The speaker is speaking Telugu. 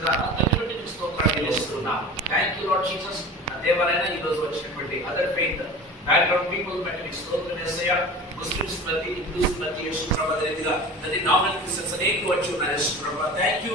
చేసినందుకు అంతటి బట్టి నీకు స్తోత్రాలు చెల్లిస్తున్నాం. Thank you lord Jesus. దేవాలైనా ఈ రోజు వచ్చినటువంటి అదర్ ఫెయిత్ బ్యాక్గ్రౌండ్ పీపుల్ బట్టి నీకు స్తోత్రం యేసయ్యా. ముస్లిమ్స్ బట్టి, హిందూస్ బట్టి యేసు ప్రభు, అదేవిధంగా నామినల్ క్రిస్టియన్స్ అనేక వచ్చి ఉన్నారు యేసు ప్రభు. Thank you